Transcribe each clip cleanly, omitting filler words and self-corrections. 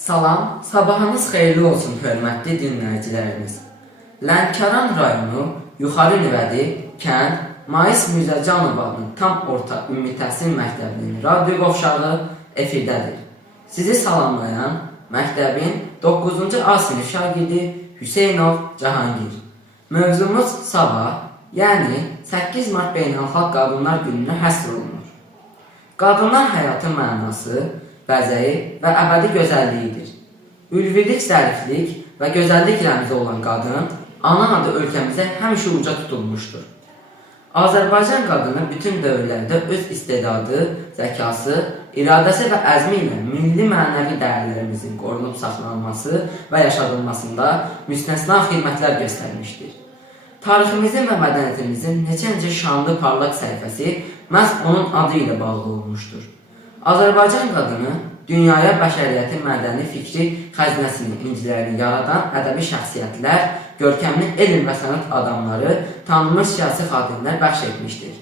Salam, sabahınız xeyirli olsun hörmətli dinləyicilərimiz. Lənkəran rayonu Yuxarı Nüvədi kənd Mais Mirzəcanov adının tam orta ümumi təhsil məktəbinin radio qovşağı efirdədir. Sizi salamlayan məktəbin 9-cu A sinif şagirdi Hüseynov Cahangir. Mövzumuz sabah, yəni 8 Mart Beynəlxalq Qadınlar Gününə həsr olunur. Qadınlar həyatı mənası, bəzəyi və əbədi gözəlliyidir. Ülvilik, zəriflik və gözəllik rəmzi olan qadın, ana adı ölkəmizə həmişə uca tutulmuşdur. Azərbaycan qadını bütün dövrlərdə öz istedadı, zəkası, iradəsi və əzmi ilə milli mənəvi dəyərlərimizin qorunub saxlanması və yaşadılmasında müstəsna xidmətlər göstərmişdir. Tariximizin və mədəniyyətimizin neçə şanlı parlaq səhifəsi məhz onun adı ilə bağlı olmuşdur. Azərbaycan qadını dünyaya bəşəriyyətin mədəni fikri xəzinəsinin incilərini yaradan ədəbi şəxsiyyətlər, görkəmli elm və sənət adamları, tanınmış siyasi xadimlər bəxş etmişdir.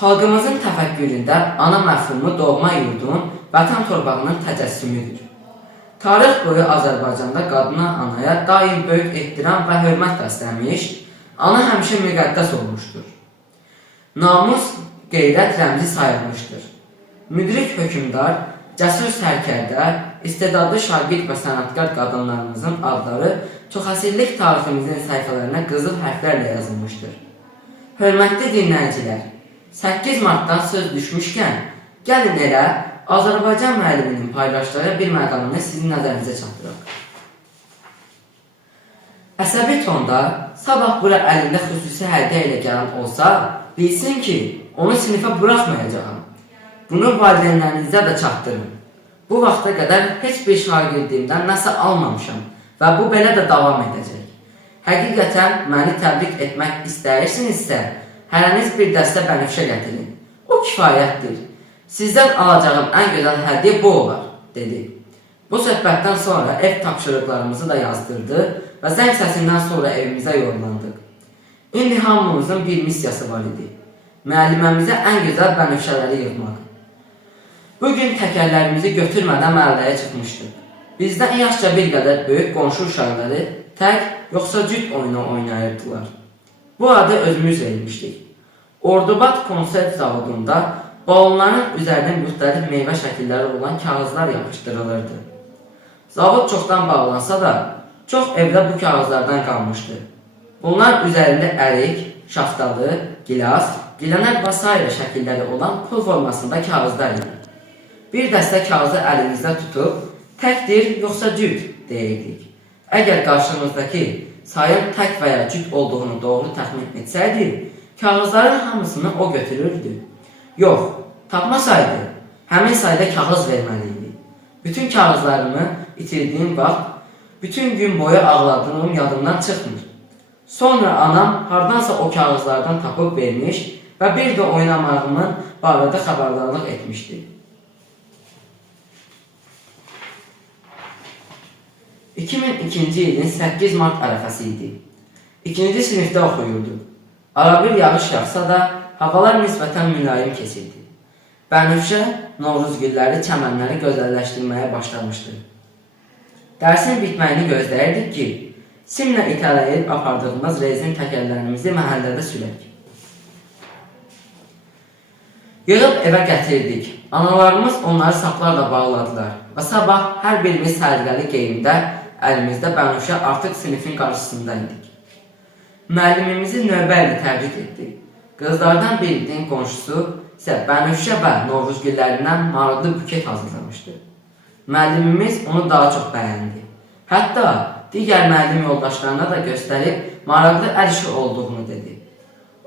Xalqımızın təfəkküründə ana məfhumu doğma yurdun, vətən torpağının təcəssümüdür. Tarix boyu Azərbaycanda qadına anaya daim böyük ehtiram və hörmət bəslənmiş, ana həmişə müqəddəs olmuşdur. Namus, qeyrət rəmzi sayılmışdır. Müdrik hökümdar, cəsur sərkərdə, istedadlı şagird və sənətkar qadınlarımızın adları çoxəsrlik tariximizin səhifələrine qızıl hərflərlə yazılmışdır. Hörmətli dinləyicilər, 8 Martdan söz düşmüşkən, gəlin elə Azərbaycan müəlliminin paylaşdığı bir məqalını sizin nəzərinizə çatdıraq. Əsəbi tonda, sabah bura əlində xüsusi hədiyyə ilə gələn olsa, bilsin ki, onu sinifə buraxmayacağım. Bunu valideynlərinizə də çatdırın. Bu vaxta qədər heç bir şagirdimdən nəsə almamışam və bu belə də davam edəcək. Həqiqətən məni təbrik etmək istəyirsinizsə, hərəniz bir dəstə bənövşə gətirin. O kifayətdir. Sizdən alacağım ən gözəl hədiyyə bu olar, dedi. Bu söhbətdən sonra ev tapşırıqlarımızı da yazdırdı və zəng səsindən sonra evimizə yollandıq. İndi hamımızın bir misyası var idi. Müəlliməmizə ən gözəl bənövşələri yığmaq. Bugün təkərlərimizi götürmədən məhəlləyə çıxmışdıq. Bizdən yaşca bir qədər böyük qonşu uşaqları tək yoxsa cüt oyunu oynayırdılar. Bu adı özümüz verilmişdik. Ordubat konserv zavodunda balonların üzərində müxtəlif meyvə şəkilləri olan kağızlar yapışdırılırdı. Zavod çoxdan bağlansa da, çox evdə bu kağızlardan qalmışdı. Bunlar üzərində ərik, şaftalı, gilas, gilənər və s. şəkilləri olan pul formasında kağızlar idi. Bir dəstə kağızı əlimizdə tutub, təkdir yoxsa cüt deyirdik. Əgər qarşımızdakı sayın tək və ya cüt olduğunu doğru təxmin etsəydi, kağızların hamısını o götürürdü. Yox, tapmasaydı, həmin sayda kağız verməliydi. Bütün kağızlarımı itirdiyim vaxt, bütün gün boyu ağladığım yadımdan çıxmır. Sonra anam hardansa o kağızlardan tapıb vermiş və bir də oynamağımın barədə xəbərdarlıq etmişdi. 2002-ci ilin 8 Mart ərəfəsi idi. 2-ci sinifdə oxuyurdu. Arabir yağış yağsa da havalar nisbətən mülayim keçirdi. Bənövşə Novruz gülləri çəmənləri gözəlləşdirməyə başlamışdı. Dərsin bitməyini gözləyirdik ki, simlə itələyib apardığımız rezin təkərlərimizi məhəllədə sürək. Yığıb evə gətirdik. Analarımız onları saplarla bağladılar və sabah hər birimiz sərgəli geyimdə əlimizdə bənövşə artıq sinifin qarşısında idik. Müəllimimizi növbə ilə təbrik etdik. Qızlardan birinin qonşusu isə bənövşə və Novruz güllərindən maraqlı buket hazırlamışdı. Müəllimimiz onu daha çox bəyəndi. Hətta digər müəllim yoldaşlarına da göstərib maraqlı əl işi olduğunu dedi.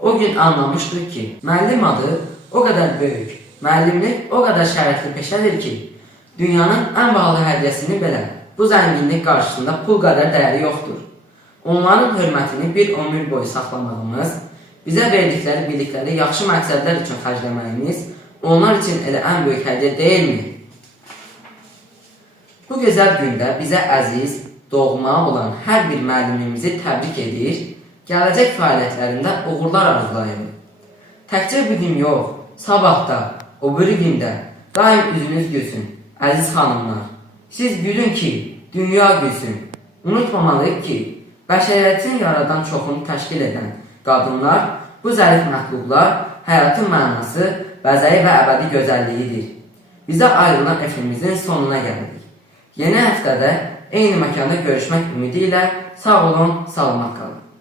O gün anlamışdıq ki, müəllim adı o qədər böyük, müəllimlik o qədər şərəfli peşədir ki, dünyanın ən bahalı hədiyyəsini belə bu zənginlik qarşısında pul qədər dəyəri yoxdur. Onların hörmətini bir ömür boyu saxlamağımız, bizə verdikləri bilikləri yaxşı məqsədlər üçün xərcləməyimiz onlar üçün elə ən böyük hədiyyə deyilmi? Bu gözəl gündə bizə əziz, doğma olan hər bir müəllimimizi təbrik edir, gələcək fəaliyyətlərində uğurlar arzulayır. Təkcə bir gün yox, sabah da, o biri gündə daim üzünüz gülsün, əziz xanımlar. Siz gülün ki, dünya gülsün. Unutmamalıyıq ki, bəşəriyyətin yaradan çoxunu təşkil edən qadınlar, bu zərif məxluqlar həyatın mənası, bəzəyi və əbədi gözəlliyidir. Bizə ayrılan efimizin sonuna gəldik. Yeni həftədə eyni məkanda görüşmək ümidi ilə sağ olun, salamat qalın.